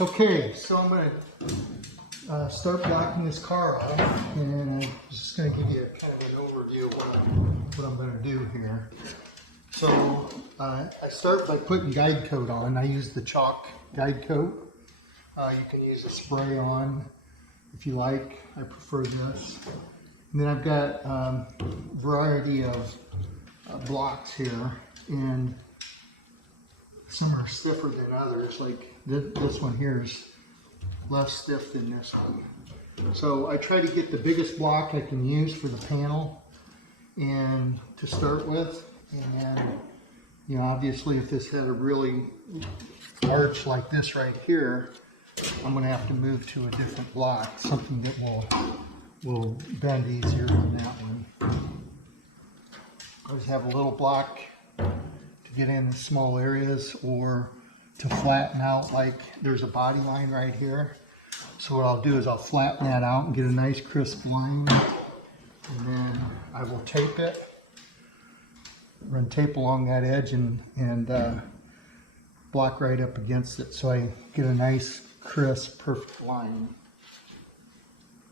Okay, so I'm going to start blocking this car off, and I'm just going to give you kind of an overview of what I'm going to do here. So I start by putting guide coat on. I use the chalk guide coat. You can use a spray on if you like. I prefer this. And then I've got a variety of blocks here, and some are stiffer than others. Like this one here is less stiff than this one. So I try to get the biggest block I can use for the panel and to start with. And you know, obviously if this had a really arch like this right here, I'm going to have to move to a different block, something that will bend easier than that one. I always have a little block to get in the small areas or to flatten out, like there's a body line right here. So what I'll do is I'll flatten that out and get a nice crisp line, and then I will tape it, run tape along that edge and block right up against it so I get a nice crisp perfect line.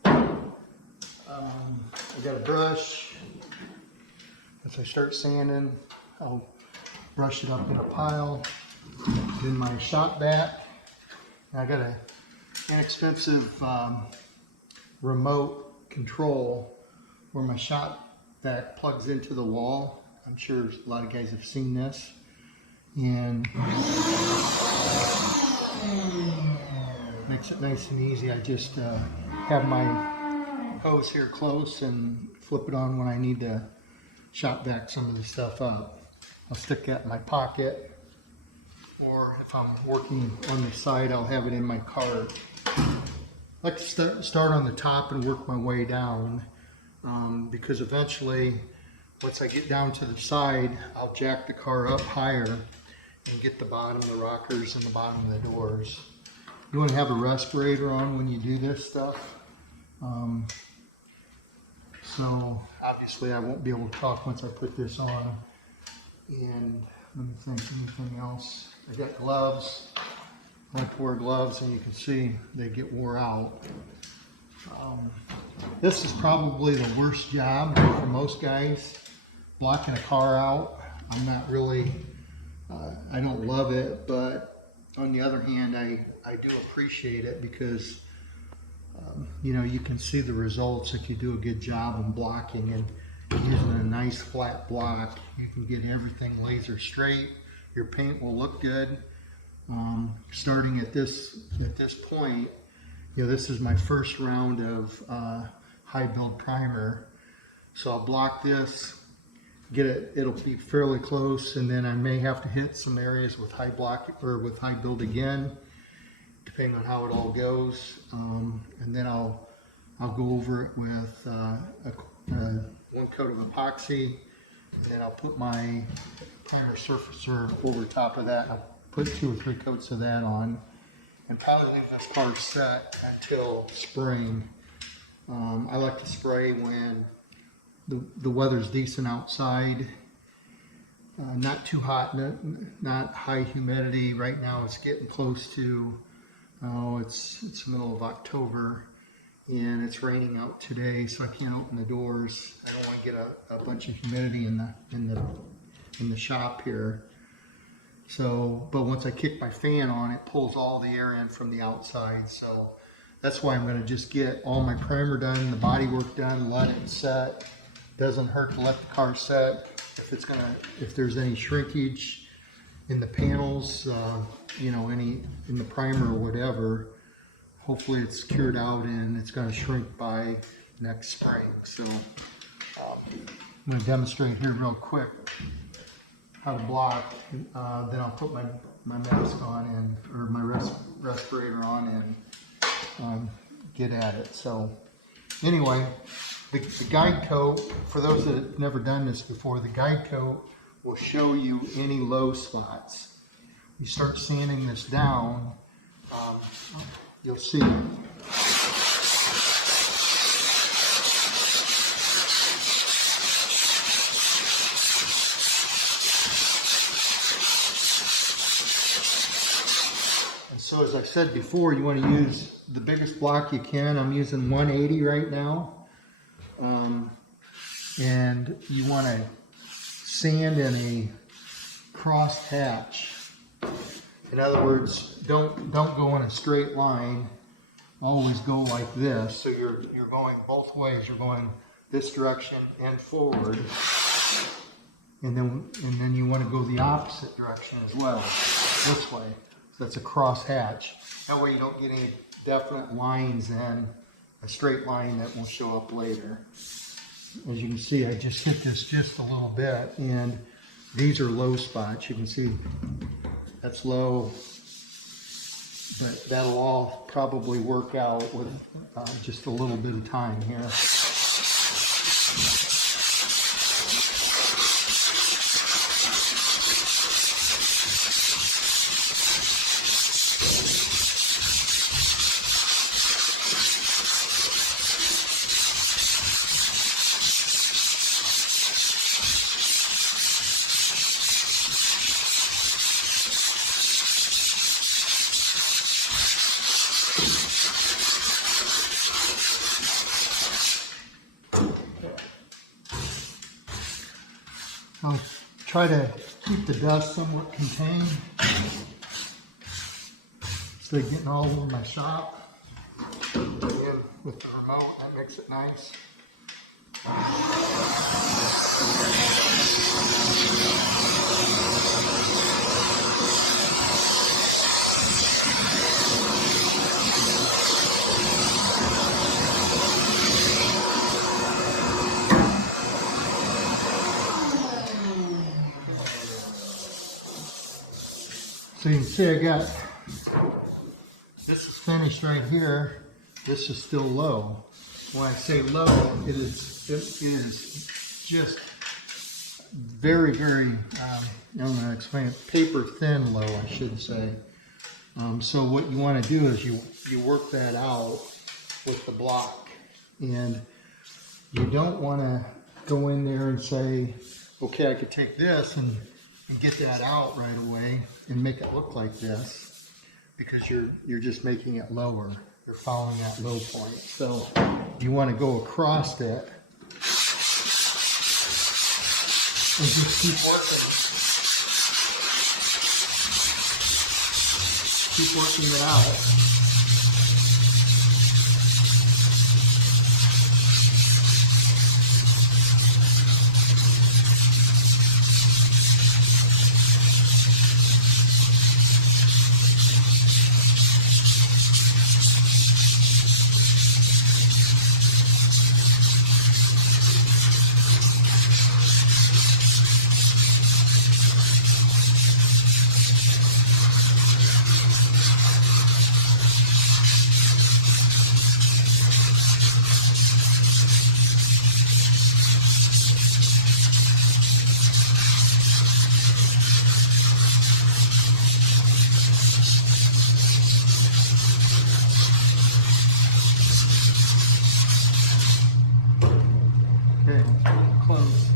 I got a brush. As I start sanding, I'll brush it up in a pile. Then my shop vac. I got an inexpensive remote control where my shop vac plugs into the wall. I'm sure a lot of guys have seen this. And makes it nice and easy. I just have my hose here close and flip it on when I need to shop vac some of the stuff up. I'll stick that in my pocket, or if I'm working on the side, I'll have it in my cart. I like to start on the top and work my way down, because eventually, once I get down to the side, I'll jack the car up higher and get the bottom, the rockers, and the bottom of the doors. You want to have a respirator on when you do this stuff. So obviously I won't be able to talk once I put this on. And let me think, anything else? I got gloves. I like to wear gloves, and you can see they get wore out. This is probably the worst job for most guys, blocking a car out. I'm not really, I don't love it, but on the other hand, I do appreciate it because you know, you can see the results if you do a good job on blocking, and using a nice flat block, you can get everything laser straight. Your paint will look good. Starting at this point, you know, this is my first round of high build primer. So I'll block this, get it, it'll be fairly close, and then I may have to hit some areas with high block or with high build again, depending on how it all goes. And then I'll go over it with one coat of epoxy, and then I'll put my primer surfacer over top of that. I'll put 2 or 3 coats of that on, and probably leave this car set until spring. I like to spray when the weather's decent outside, not too hot, not high humidity. Right now it's getting close to, it's the middle of October, and it's raining out today, so I can't open the doors. I don't want to get a bunch of humidity in the shop here. So, but once I kick my fan on, it pulls all the air in from the outside. So that's why I'm going to just get all my primer done, the body work done, let it set. Doesn't hurt to let the car set. If there's any shrinkage in the panels, you know, any in the primer or whatever, hopefully it's cured out and it's going to shrink by next spring. So I'm going to demonstrate here real quick how to block. Then I'll put my mask on or my respirator on and get at it. So anyway, the guide coat, for those that have never done this before, the guide coat will show you any low spots. You start sanding this down, you'll see. And so as I said before, you want to use the biggest block you can. I'm using 180 right now. And you want to sand in a cross hatch. In other words, don't go in a straight line. Always go like this. So you're going both ways. You're going this direction and forward. And then you want to go the opposite direction as well, this way. So that's a cross hatch. That way you don't get any definite lines in a straight line that will show up later. As you can see, I just hit this just a little bit, and these are low spots. You can see that's low, but that'll all probably work out with just a little bit of time here. I'll try to keep the dust somewhat contained instead of getting all over my shop. Again, with the remote, that makes it nice. So you can see I got, this is finished right here, this is still low. When I say low, it is just very, very, I don't know how to explain it, paper thin low, I should say. So what you want to do is you work that out with the block, and you don't want to go in there and say, okay, I could take this and get that out right away and make it look like this, because you're just making it lower. You're following that low point. So you want to go across it and just keep working. Keep working it out. Okay, close.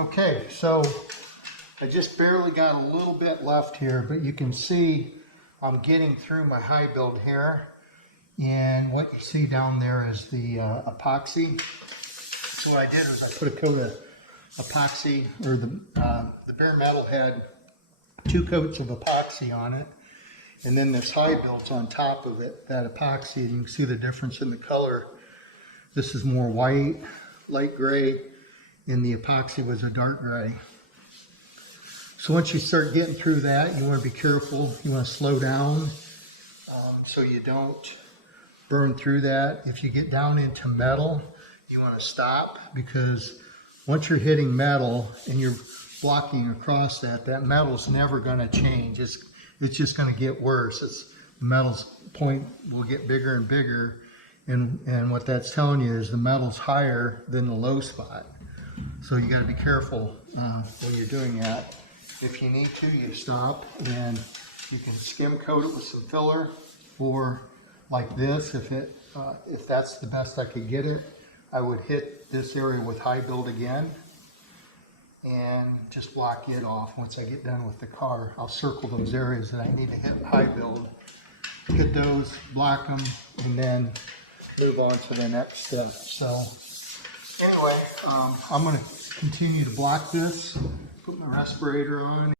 Okay, so I just barely got a little bit left here, but you can see I'm getting through my high build here, and what you see down there is the epoxy. So what I did was I put a coat of epoxy, or the bare metal had 2 coats of epoxy on it, and then this high build's on top of it, that epoxy, and you can see the difference in the color. This is more white, light gray, and the epoxy was a dark gray. So once you start getting through that, you want to be careful. You want to slow down so you don't burn through that. If you get down into metal, you want to stop, because once you're hitting metal and you're blocking across that metal's never going to change. It's just going to get worse. The metal's point will get bigger and bigger, And what that's telling you is the metal's higher than the low spot. So you got to be careful when you're doing that. If you need to, you stop and you can skim coat it with some filler, or like this, if that's the best I could get it, I would hit this area with high build again and just block it off. Once I get done with the car, I'll circle those areas that I need to hit high build, hit those, block them, and then move on to the next step. So anyway, I'm going to continue to block this, put my respirator on.